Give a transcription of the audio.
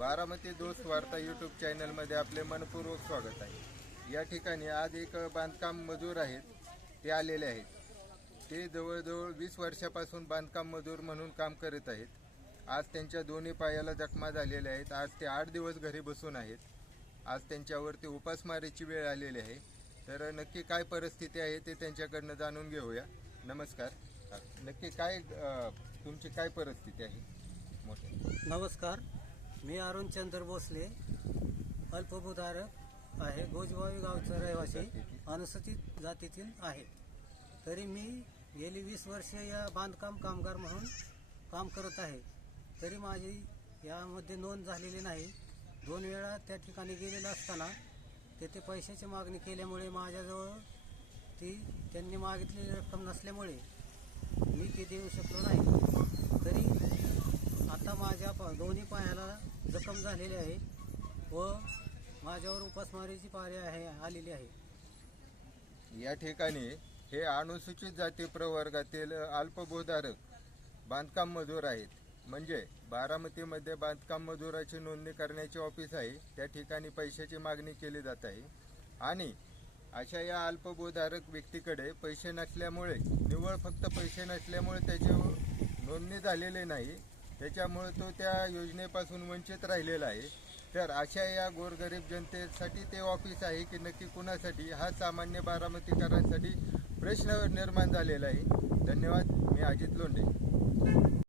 बारामती दोस्त वार्ता यूट्यूब चॅनलमध्ये आपले मनपूर्वक स्वागत आहे। या ठिकाणी आज एक बांधकाम मजूर आहेत, ते आलेले आहेत। ते जवळजवळ 20 वर्षापासून बांधकाम मजूर म्हणून काम करत आहेत। आज त्यांच्या दोन्ही पायाला जखमा झालेल्या आहेत। आज ते 8 दिवस घरी बसून आहेत। आज त्यांच्यावरती उपासमारीची वेळ आलेली आहे। तर नक्की काय परिस्थिती आहे ते त्यांच्याकडनं जाणून घेऊया। नमस्कार, नक्की काय तुमची काय परिस्थिती आहे? नमस्कार, मी अरुणचंद्र भोसले, अल्पभूधारक आहे, गोजबावी गावचा रहिवासी, अनुसूचित जातीतील आहे। तरी मी गेली 20 वर्षे या बांधकाम कामगार म्हणून काम करत आहे। तरी माझी यामध्ये नोंद झालेली नाही। 2 वेळा त्या ठिकाणी गेलेला असताना तेथे पैशाची मागणी केल्यामुळे माझ्याजवळ त्यांनी मागितलेली रक्कम नसल्यामुळे मी ती देऊ शकलो नाही। तरी आता माझ्या दोन्ही पायाला जखम झालेली आहे व माझ्यावर उपासमारीची पारी आलेली आहे। या ठिकाणी हे अनुसूचित जाती प्रवर्गातील अल्पभूधारक बांधकाम मजूर आहेत। म्हणजे बारामतीमध्ये बांधकाम मजुराची नोंदणी करण्याचे ऑफिस आहे, त्या ठिकाणी पैशाची मागणी केली जात आहे। आणि अशा या अल्पभूधारक व्यक्तीकडे पैसे नसल्यामुळे, निव्वळ फक्त पैसे नसल्यामुळे त्याची नोंदणी झालेली नाही, त्याच्यामुळे तो त्या योजनेपासून वंचित राहिलेला आहे। तर अशा या गोरगरीब जनतेसाठी ते ऑफिस आहे की नक्की कुणासाठी, हा सामान्य बारामतीकरांसाठी प्रश्न निर्माण झालेला आहे। धन्यवाद। मी अजित लोंढे।